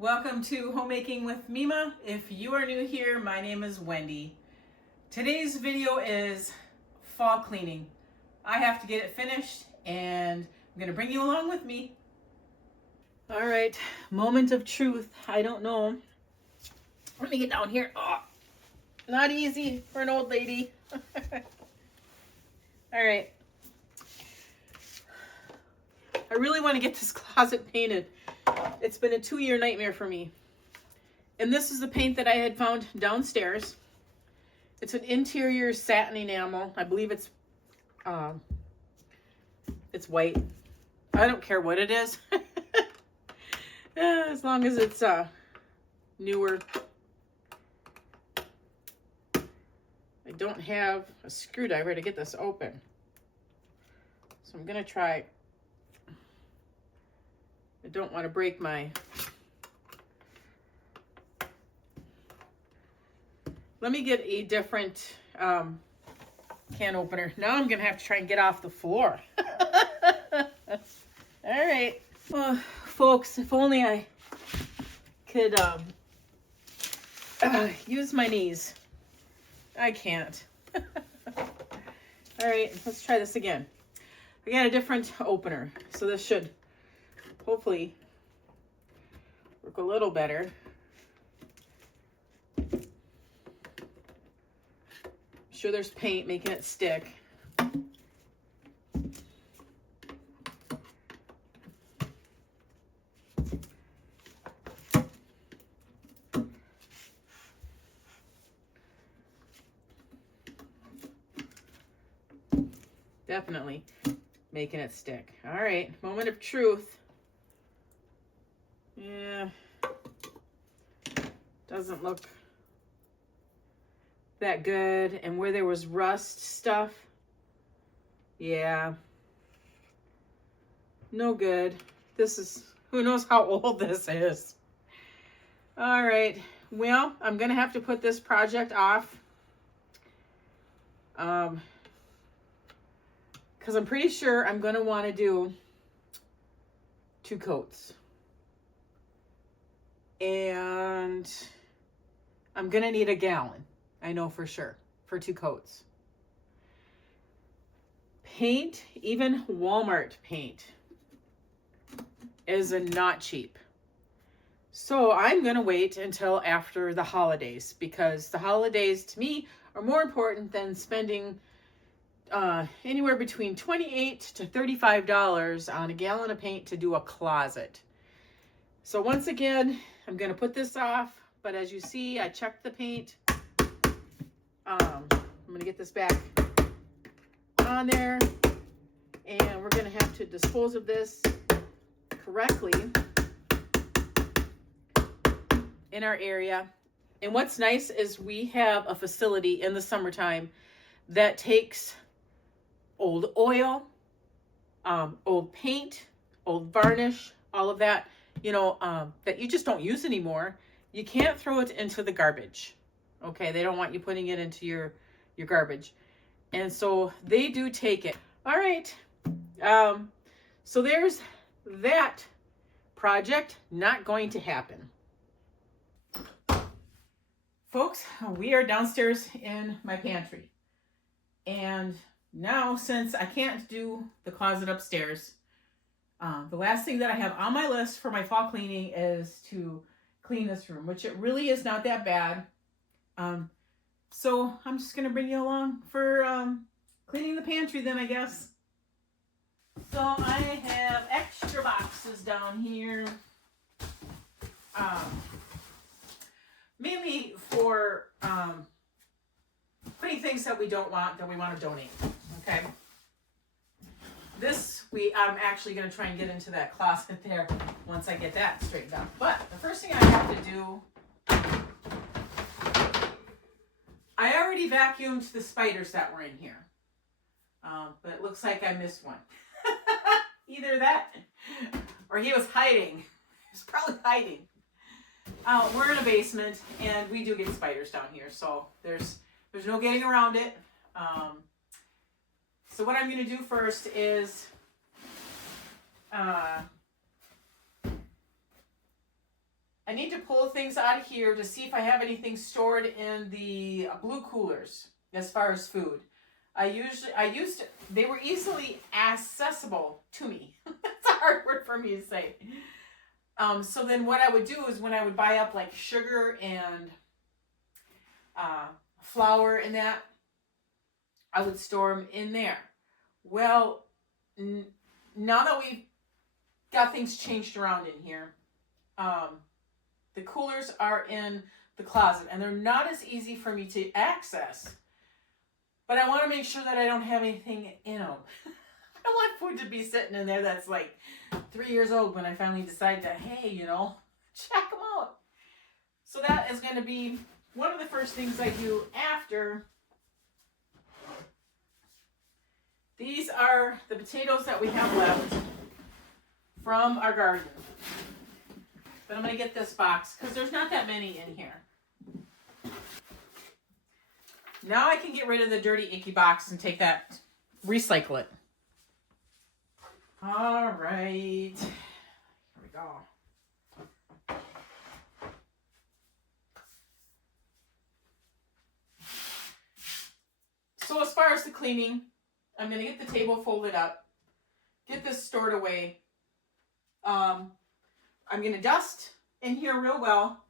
Welcome to Homemaking with Mema. If you are new here, my name is Wendy. Today's video is fall cleaning. I have to get it finished and I'm going to bring you along with me. All right, moment of truth. I don't know. Let me get down here. Oh, not easy for an old lady. All right. I really want to get this closet painted. It's been a 2-year nightmare for me. And this is the paint that I had found downstairs. It's an interior satin enamel. I believe it's white. I don't care what it is. As long as it's newer. I don't have a screwdriver to get this open. So I'm going to try. I don't want to break my... Let me get a different can opener. Now I'm going to have to try and get off the floor. All right. Well, folks, if only I could use my knees. I can't. All right, let's try this again. I got a different opener, so this should hopefully work a little better. I'm sure there's paint making it stick. Definitely making it stick. All right, moment of truth. Yeah, doesn't look that good. And where there was rust stuff, yeah, no good. This is, who knows how old this is. All right, well, I'm gonna have to put this project off because I'm pretty sure I'm gonna want to do 2 coats. And I'm going to need a gallon. I know for sure, for 2 coats. Paint, even Walmart paint, is not cheap. So I'm going to wait until after the holidays, because the holidays to me are more important than spending anywhere between $28 to $35 on a gallon of paint to do a closet. So once again, I'm going to put this off, but as you see, I checked the paint. I'm going to get this back on there, and we're going to have to dispose of this correctly in our area. And what's nice is we have a facility in the summertime that takes old oil, old paint, old varnish, all of that, you know, that you just don't use anymore. You can't throw it into the garbage. Okay, they don't want you putting it into your garbage. And so they do take it. All right. So there's that project not going to happen. Folks, we are downstairs in my pantry. And now, since I can't do the closet upstairs, the last thing that I have on my list for my fall cleaning is to clean this room, which it really is not that bad. So I'm just going to bring you along for cleaning the pantry then, I guess. So I have extra boxes down here. Mainly for putting things that we don't want, that we want to donate. Okay. This I'm actually going to try and get into that closet there once I get that straightened out. But the first thing I have to do, I already vacuumed the spiders that were in here. But it looks like I missed one. Either that or he was hiding. He was probably hiding. We're in a basement and we do get spiders down here. So there's no getting around it. So what I'm going to do first is I need to pull things out of here to see if I have anything stored in the blue coolers as far as food. They were easily accessible to me. That's a hard word for me to say. So then what I would do is when I would buy up like sugar and flour and that, I would store them in there. Well, now that we've got things changed around in here, the coolers are in the closet and they're not as easy for me to access. But I want to make sure that I don't have anything in them. I don't want food to be sitting in there that's like 3 years old when I finally decide to, hey, check them out. So that is going to be one of the first things I do after. These are the potatoes that we have left from our garden. But I'm going to get this box because there's not that many in here. Now I can get rid of the dirty, icky box and take that, recycle it. All right. Here we go. So as far as the cleaning, I'm going to get the table folded up, get this stored away. I'm going to dust in here real well,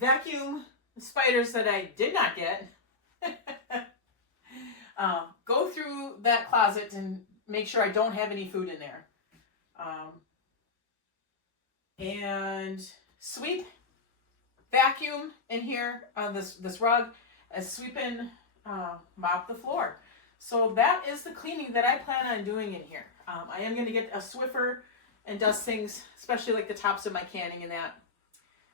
vacuum the spiders that I did not get. Go through that closet and make sure I don't have any food in there. And sweep, vacuum in here on this rug, and sweep and mop the floor. So that is the cleaning that I plan on doing in here. I am going to get a Swiffer and dust things, especially like the tops of my canning and that.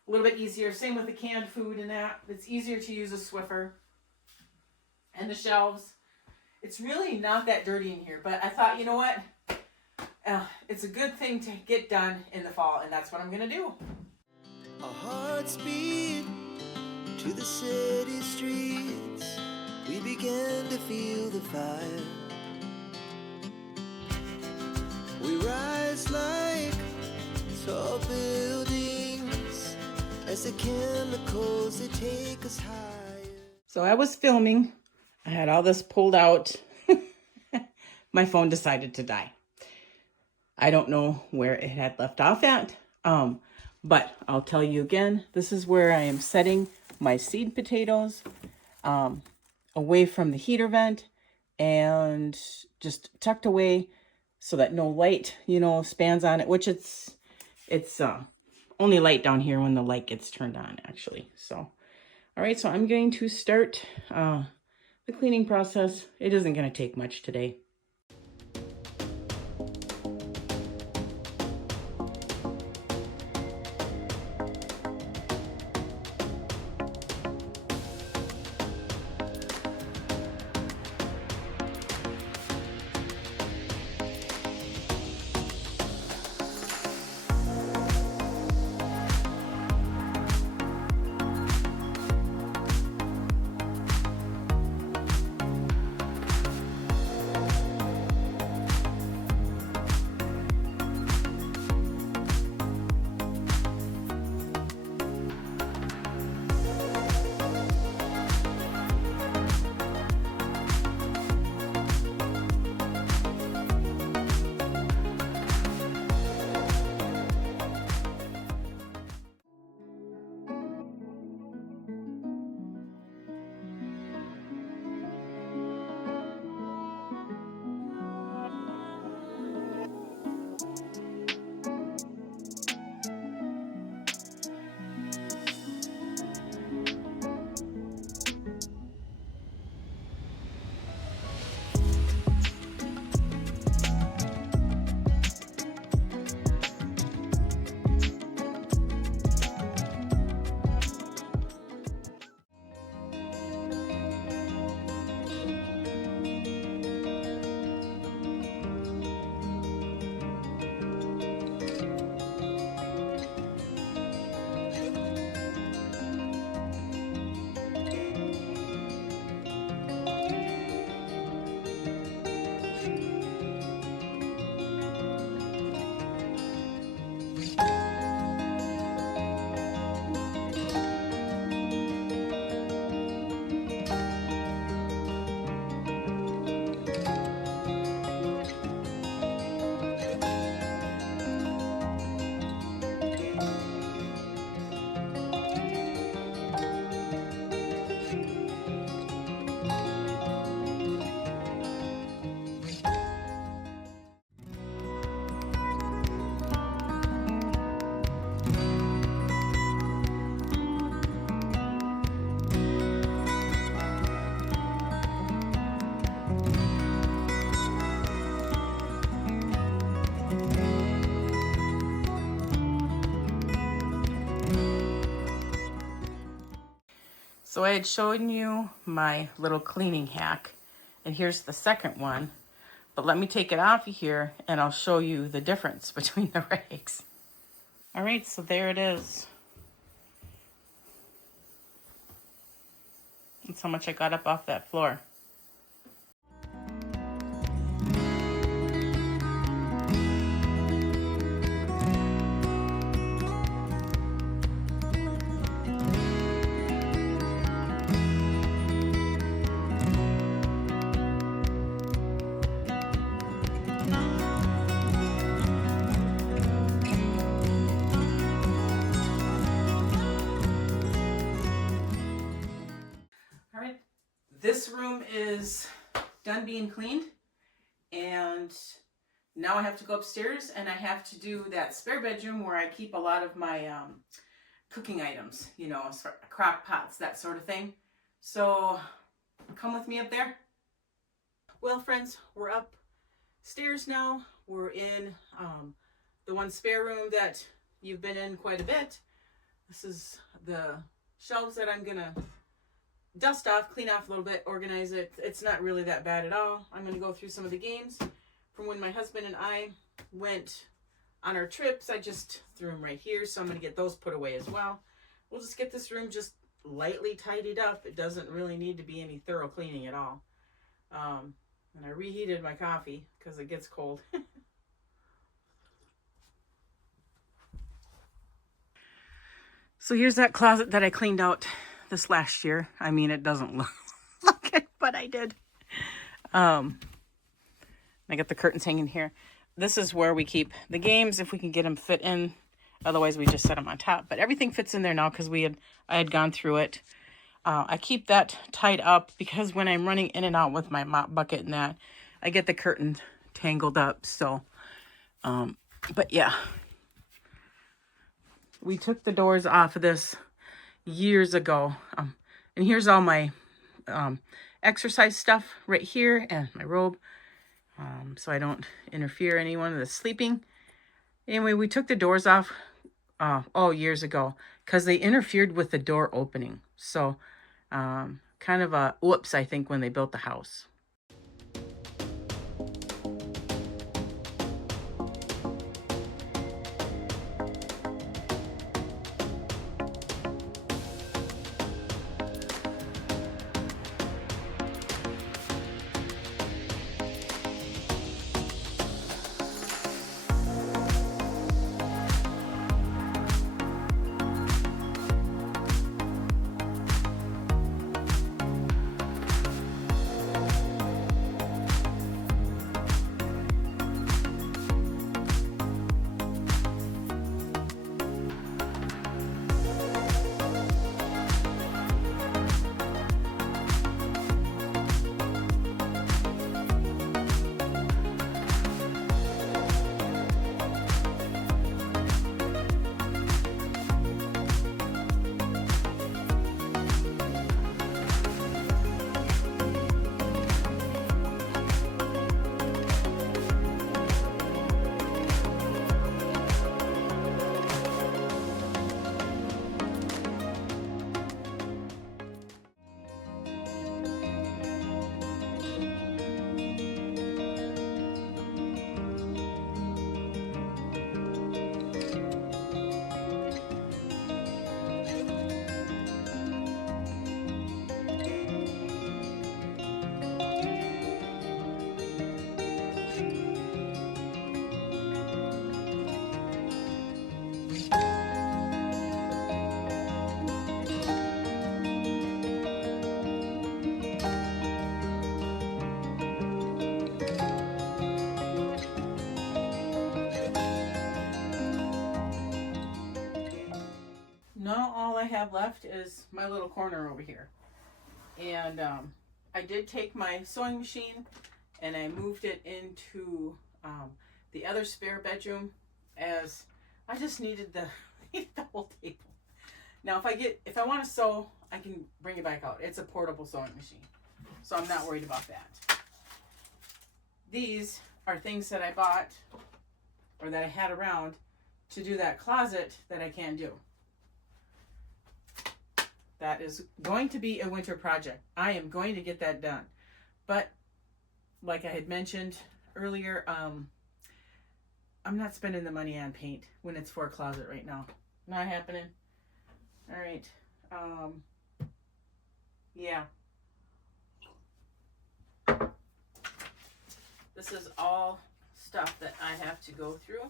A little bit easier. Same with the canned food and that. It's easier to use a Swiffer. And the shelves. It's really not that dirty in here, but I thought, you know what? It's a good thing to get done in the fall, and that's what I'm going to do. Our hearts beat to the city streets. We began to feel the fire. We rise like tall buildings as the chemicals, they take us higher. So I was filming. I had all this pulled out. My phone decided to die. I don't know where it had left off at. But I'll tell you again, this is where I am setting my seed potatoes away from the heater vent and just tucked away so that no light, spans on it, which it's only light down here when the light gets turned on, actually. So, all right, so I'm going to start the cleaning process. It isn't going to take much today. So I had shown you my little cleaning hack, and here's the second one. But let me take it off of here and I'll show you the difference between the rags. All right, so there it is. That's how much I got up off that floor. All right, this room is done being cleaned, and now I have to go upstairs and I have to do that spare bedroom where I keep a lot of my cooking items, you know, crock pots, that sort of thing. So come with me up there. Well, friends, we're upstairs now. We're in the one spare room that you've been in quite a bit. This is the shelves that I'm gonna dust off, clean off a little bit, organize it. It's not really that bad at all. I'm gonna go through some of the games from when my husband and I went on our trips. I just threw them right here, so I'm gonna get those put away as well. We'll just get this room just lightly tidied up. It doesn't really need to be any thorough cleaning at all. And I reheated my coffee because it gets cold. So here's that closet that I cleaned out this last year. I mean, it doesn't look it, but I did. I got the curtains hanging here. This is where we keep the games if we can get them fit in. Otherwise, we just set them on top. But everything fits in there now because I had gone through it. I keep that tied up because when I'm running in and out with my mop bucket and that, I get the curtain tangled up. So, but yeah. We took the doors off of this years ago. And here's all my exercise stuff right here and my robe. So I don't interfere anyone that's sleeping. Anyway, we took the doors off years ago because they interfered with the door opening. So kind of a whoops, I think, when they built the house. Now all I have left is my little corner over here. And I did take my sewing machine and I moved it into the other spare bedroom, as I just needed the whole table. Now if I want to sew, I can bring it back out. It's a portable sewing machine, so I'm not worried about that. These are things that I bought or that I had around to do that closet that I can't do. That is going to be a winter project. I am going to get that done. But like I had mentioned earlier, I'm not spending the money on paint when it's for a closet right now. Not happening. All right. Yeah. This is all stuff that I have to go through.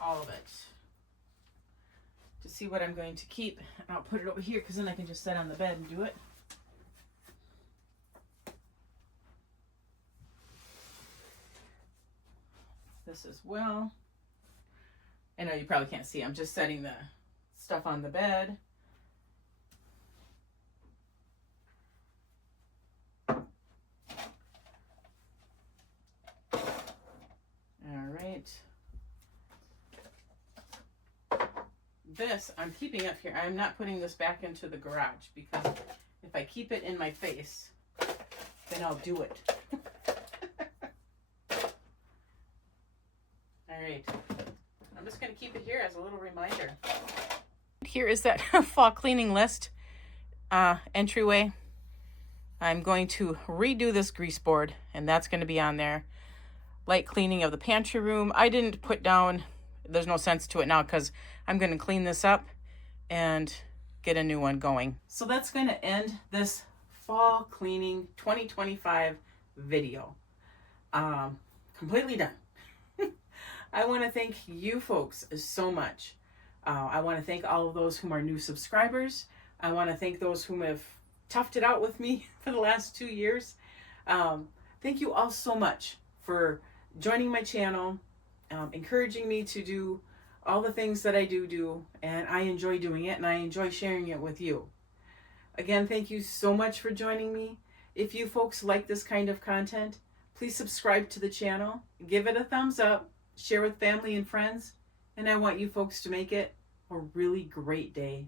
All of it. To see what I'm going to keep. And I'll put it over here because then I can just sit on the bed and do it. This as well. I know you probably can't see. I'm just setting the stuff on the bed. All right. This I'm keeping up here. I'm not putting this back into the garage because if I keep it in my face, then I'll do it. All right. I'm just going to keep it here as a little reminder. Here is that fall cleaning list entryway. I'm going to redo this grease board, and that's going to be on there. Light cleaning of the pantry room. I didn't put down, there's no sense to it now because I'm going to clean this up and get a new one going. So that's going to end this fall cleaning 2025 video. Completely done. I want to thank you folks so much. I want to thank all of those whom are new subscribers. I want to thank those whom have toughed it out with me for the last 2 years. Thank you all so much for joining my channel, encouraging me to do all the things that I do, and I enjoy doing it, and I enjoy sharing it with you. Again, thank you so much for joining me. If you folks like this kind of content, please subscribe to the channel, give it a thumbs up, share with family and friends, and I want you folks to make it a really great day.